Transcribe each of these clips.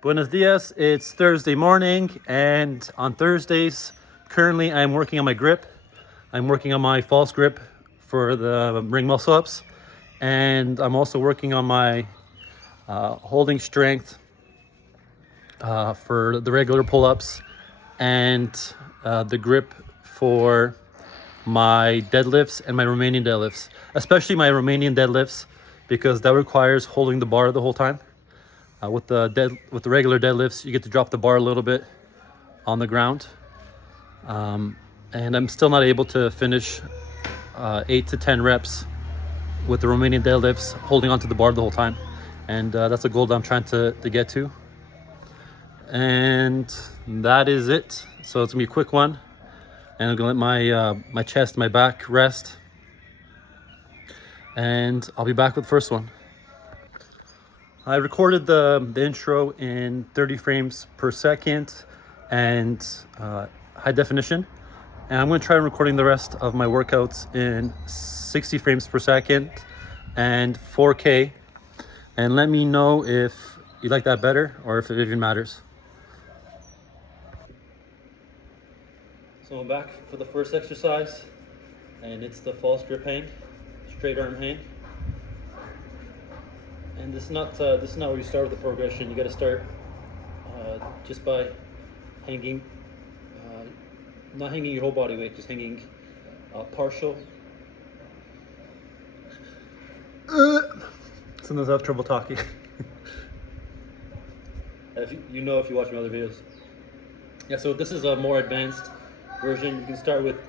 Buenos dias. It's Thursday morning, and on Thursdays, currently I'm working on my grip. I'm working on my false grip for the ring muscle ups, and I'm also working on my holding strength for the regular pull-ups and the grip for my deadlifts and my Romanian deadlifts, especially my Romanian deadlifts, because that requires holding the bar the whole time. With the regular deadlifts, you get to drop the bar a little bit on the ground, and I'm still not able to finish 8 to 10 reps with the Romanian deadlifts, holding onto the bar the whole time, and that's a goal that I'm trying to get to. And that is it. So it's gonna be a quick one, and I'm gonna let my chest, my back rest, and I'll be back with the first one. I recorded the intro in 30 frames per second and high definition, and I'm going to try recording the rest of my workouts in 60 frames per second and 4K, and let me know if you like that better or if it even matters. So I'm back for the first exercise, and it's the false grip hang, straight arm hang. And this is not where you start with the progression. You got to start just by hanging, not hanging your whole body weight, just hanging partial. Sometimes I have trouble talking. If you watch my other videos. Yeah, so this is a more advanced version. You can start with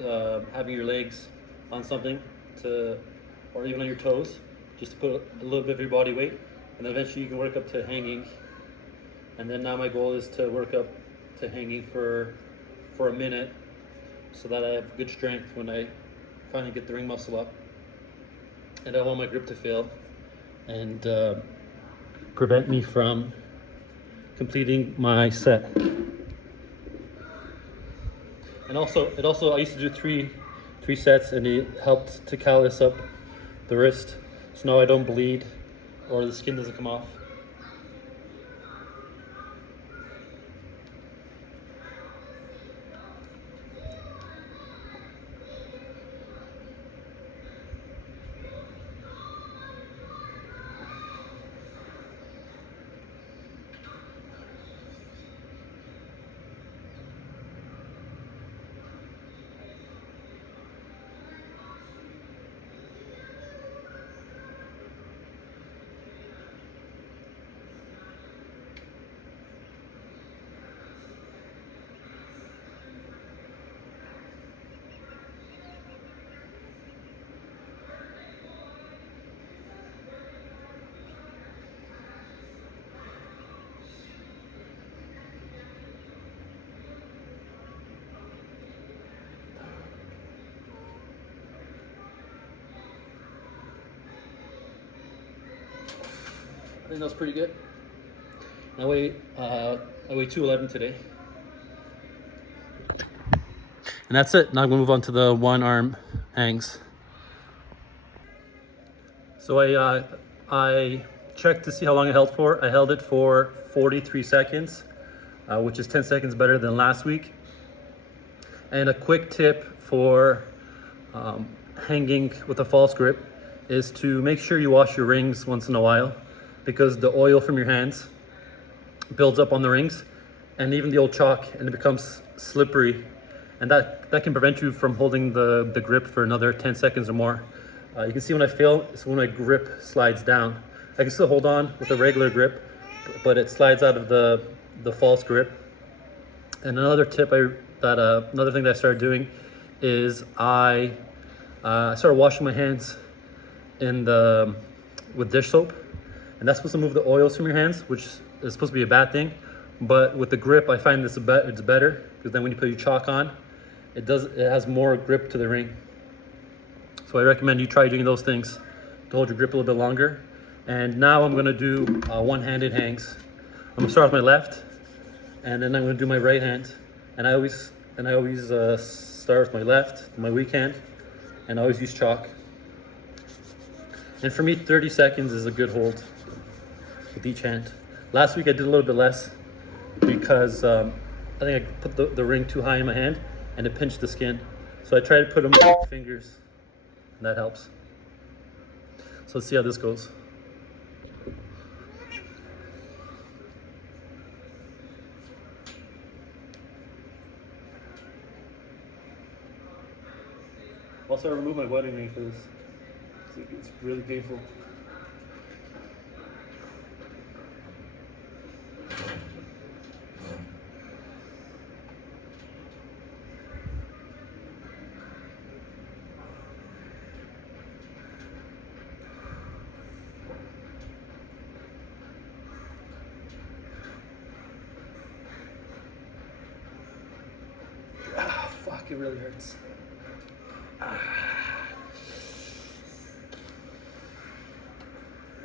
having your legs on something or even on your toes, just to put a little bit of your body weight, and then eventually you can work up to hanging. And then now my goal is to work up to hanging for a minute, so that I have good strength when I finally get the ring muscle up. And I don't want my grip to fail and prevent me from completing my set. And also, I used to do three sets, and it helped to callus up the wrist, so now I don't bleed or the skin doesn't come off. I think that was pretty good. I weigh 211 today. And that's it. Now I'm gonna move on to the one arm hangs. So I checked to see how long I held for. I held it for 43 seconds, which is 10 seconds better than last week. And a quick tip for hanging with a false grip is to make sure you wash your rings once in a while, because the oil from your hands builds up on the rings and even the old chalk, and it becomes slippery, and that can prevent you from holding the grip for another 10 seconds or more. You can see when I fail, it's when my grip slides down. I can still hold on with a regular grip, but it slides out of the false grip. And another tip, another thing that I started doing is I started washing my hands with dish soap. And that's supposed to move the oils from your hands, which is supposed to be a bad thing. But with the grip, I find it's better, because then when you put your chalk on, it has more grip to the ring. So I recommend you try doing those things to hold your grip a little bit longer. And now I'm gonna do one-handed hangs. I'm gonna start with my left, and then I'm gonna do my right hand. And I always start with my left, my weak hand, and I always use chalk. And for me, 30 seconds is a good hold with each hand. Last week I did a little bit less because I think I put the ring too high in my hand and it pinched the skin. So I try to put them with fingers, and that helps. So let's see how this goes. Also, I removed my wedding ring for this. It's really painful. Ah, fuck, it really hurts.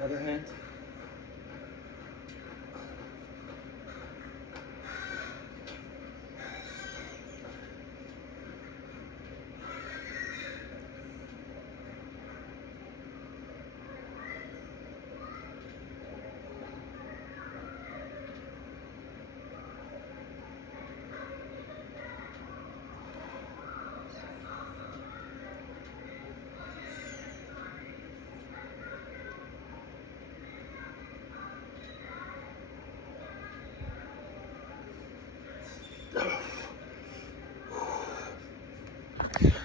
Other hand.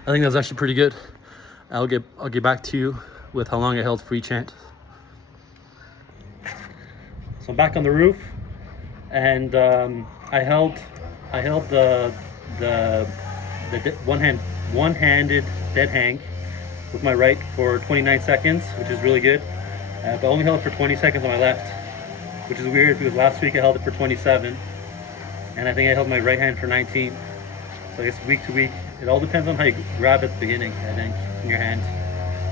I think that's actually pretty good. I'll get back to you with how long I held for each hand. So I'm back on the roof, and I held the one-handed dead hang with my right for 29 seconds, which is really good. But I only held it for 20 seconds on my left, which is weird because last week I held it for 27, and I think I held my right hand for 19. So I guess week to week, it all depends on how you grab at the beginning, I think, in your hand.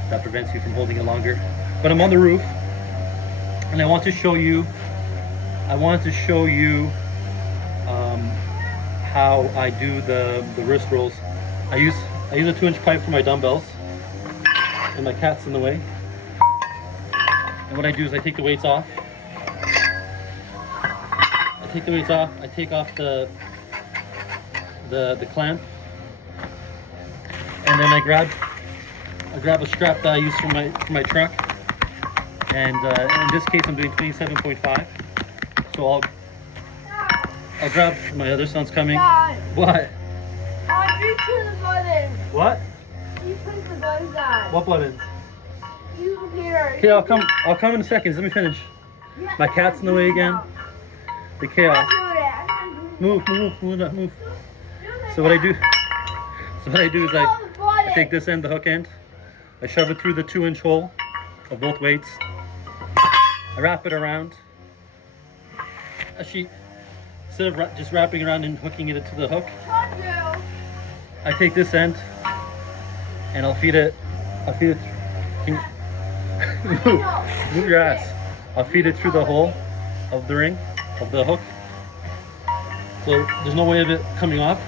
That prevents you from holding it longer. But I'm on the roof, and I wanted to show you how I do the wrist rolls. I use a 2-inch pipe for my dumbbells, and my cat's in the way. And what I do is I take the weights off. I take off the clamp, and then I grab a strap that I use for my truck, and in this case I'm doing 27.5. So I'll grab my other son's coming. Dad, What? you push the button. What? You push the button, Dad. What buttons? You here. Okay, I'll come in a second. Let me finish. My cat's in the way again. The chaos. Move. So what I do is I take this end, the hook end, I shove it through the 2-inch hole of both weights. I wrap it around. Actually, instead of just wrapping around and hooking it to the hook, I take this end and I'll feed it. Move your ass. I'll feed it through the hole of the ring, of the hook. So there's no way of it coming off.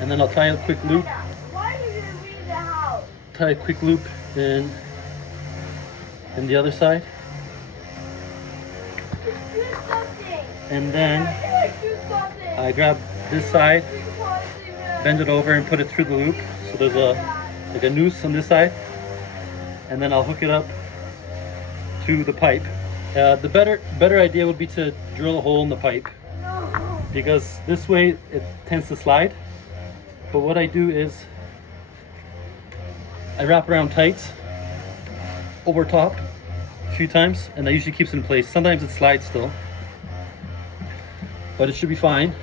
And then I'll tie a quick loop. Why did you leave the house? Tie a quick loop in the other side. Do something. And then Do something. I grab this side, bend it over and put it through the loop. So there's a noose on this side. And then I'll hook it up to the pipe. The better idea would be to drill a hole in the pipe, No. because this way it tends to slide. But what I do is I wrap around tight over top a few times, and that usually keeps it in place. Sometimes it slides still, but it should be fine.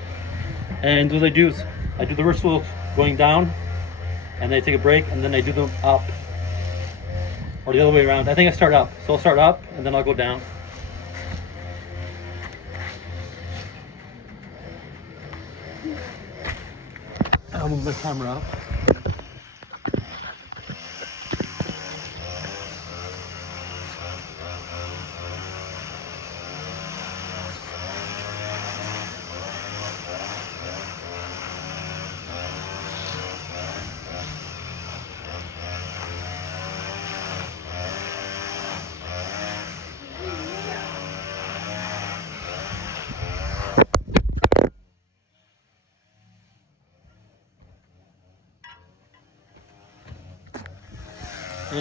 And what I do is I do the wrist rolls going down, and then I take a break, and then I do them up, or the other way around. I think I start up, so I'll start up and then I'll go down. I'll move my camera up.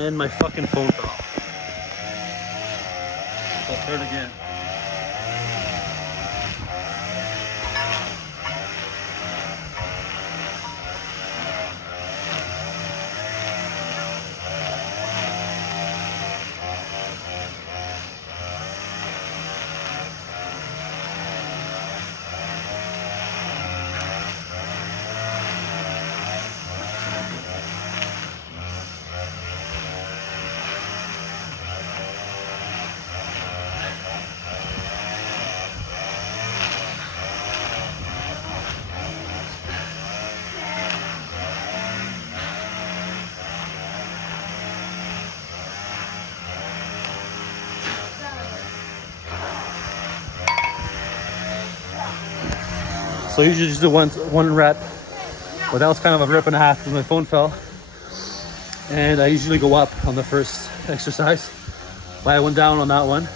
And my fucking phone fell. I'll start again. So I usually just do one rep, but that was kind of a rep and a half because my phone fell. And I usually go up on the first exercise, but I went down on that one.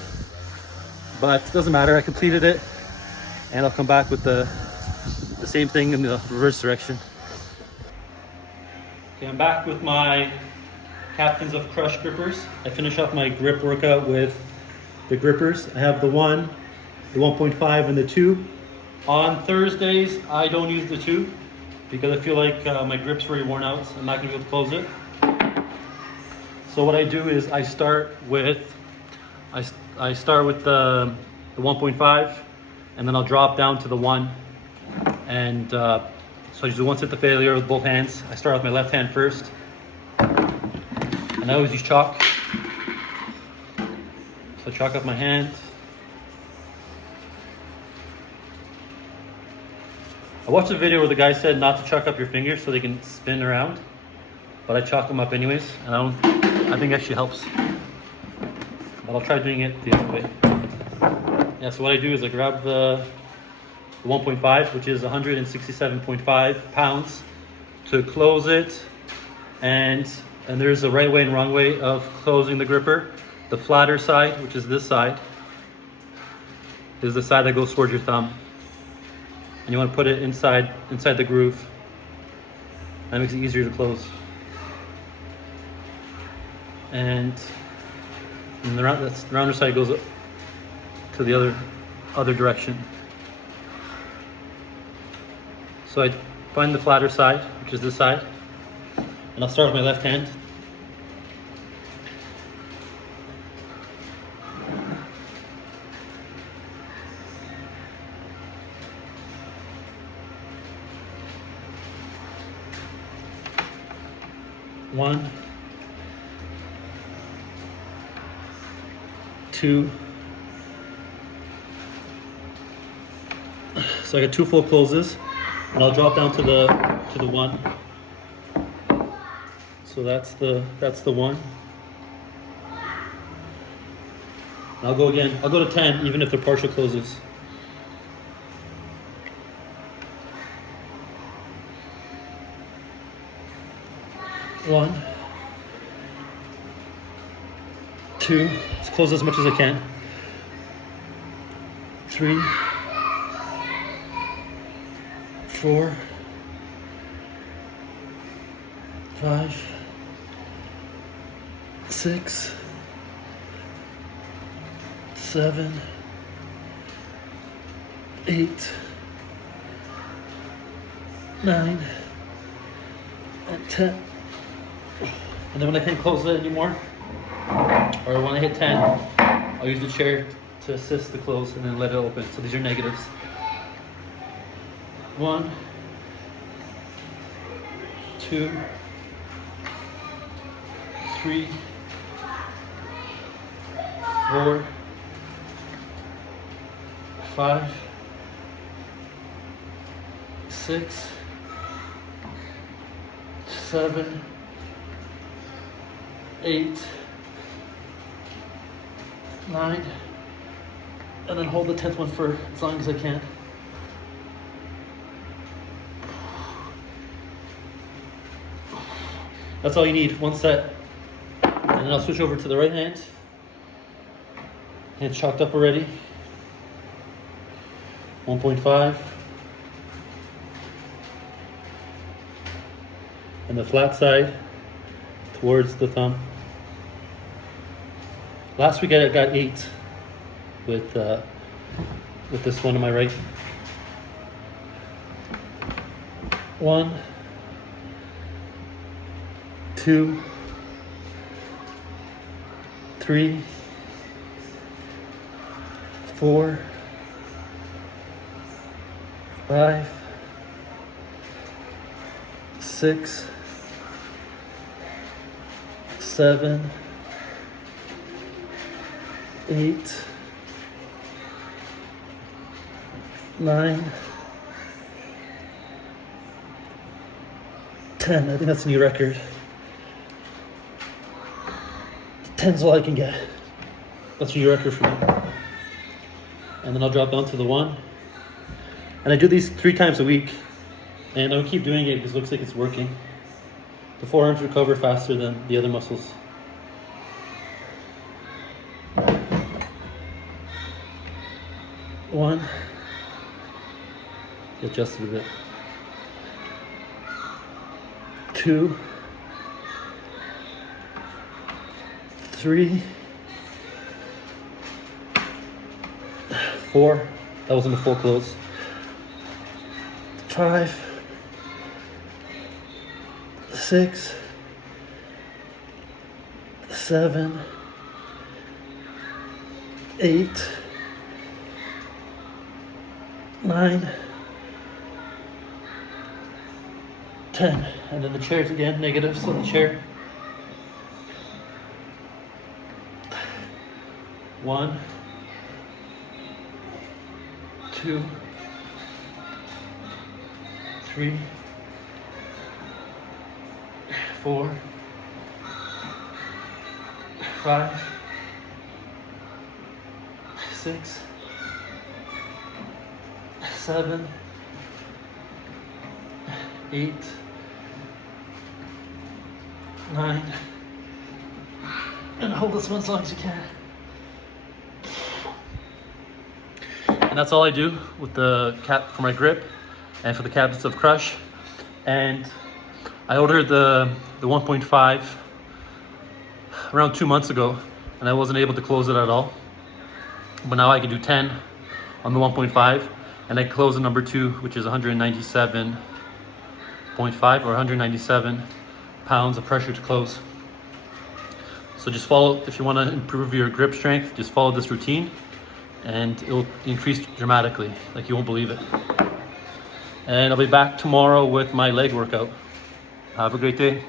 But it doesn't matter, I completed it, and I'll come back with the same thing in the reverse direction. Okay, I'm back with my Captains of Crush grippers. I finish off my grip workout with the grippers. I have the 1, the 1.5, and the 2. On Thursdays, I don't use the 2 because I feel like my grip's very worn out. I'm not gonna be able to close it. So what I do is I start with the 1.5, and then I'll drop down to the 1. And so I just do one set to failure with both hands. I start with my left hand first, and I always use chalk. So chalk up my hand. I watched a video where the guy said not to chalk up your fingers so they can spin around, but I chalk them up anyways, and I think it actually helps. But I'll try doing it the other way. Yeah, so what I do is I grab the 1.5, which is 167.5 pounds, to close it, and there's a right way and wrong way of closing the gripper. The flatter side, which is this side, is the side that goes towards your thumb. And you want to put it inside the groove. That makes it easier to close. And the rounder side goes up to the other direction. So I find the flatter side, which is this side, and I'll start with my left hand. One, 2. So I got 2 full closes, and I'll drop down to the 1. So that's the 1. I'll go again. I'll go to 10, even if they're partial closes. One, 2, let's close as much as I can. 3, 4, 5, 6, 7, 8, 9, and 10. And then when I can't close it anymore, or when I hit 10, I'll use the chair to assist the close and then let it open. So these are negatives. 1, 2, 3, 4, 5, 6, 7, 8, 9, and then hold the 10th one for as long as I can. That's all you need, one set. And then I'll switch over to the right hand. Hand's chalked up already. 1.5. And the flat side towards the thumb. Last week I got 8 with this one on my right. 1, 2, 3, 4, 5, 6, 7, 8, 9, 10. I think that's a new record. 10's all I can get. That's a new record for me. And then I'll drop down to the 1. And I do these 3 times a week. And I'll keep doing it because it looks like it's working. The forearms recover faster than the other muscles. One. Get adjusted a bit. 2, 3, 4. That wasn't a full close. 5, 6, 7, 8, 9, 10. And then the chairs again, negatives on the chair. 1, 2, 3, 4, 5, 6, 7, 8, 9, and hold this one as long as you can. And that's all I do with the cap for my grip and for the cabinets of crush. And I ordered the 1.5 around 2 months ago, and I wasn't able to close it at all. But now I can do 10 on the 1.5, and I close the number 2, which is 197.5 or 197 pounds of pressure to close. So just follow, if you want to improve your grip strength, just follow this routine and it will increase dramatically, like you won't believe it. And I'll be back tomorrow with my leg workout. Have a great day.